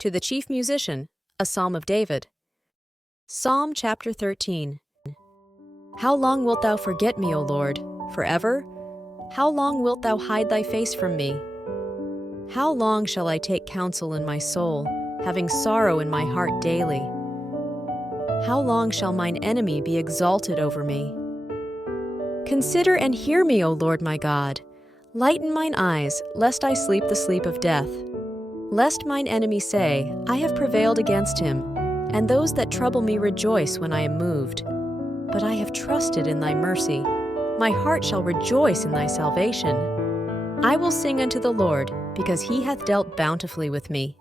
To the chief musician, a psalm of David. Psalm chapter 13. How long wilt thou forget me, O Lord? Forever? How long wilt thou hide thy face from me? How long shall I take counsel in my soul, having sorrow in my heart daily? How long shall mine enemy be exalted over me? Consider and hear me, O Lord my God. Lighten mine eyes, lest I sleep the sleep of death. Lest mine enemy say, I have prevailed against him, and those that trouble me rejoice when I am moved. But I have trusted in thy mercy. My heart shall rejoice in thy salvation. I will sing unto the Lord, because he hath dealt bountifully with me.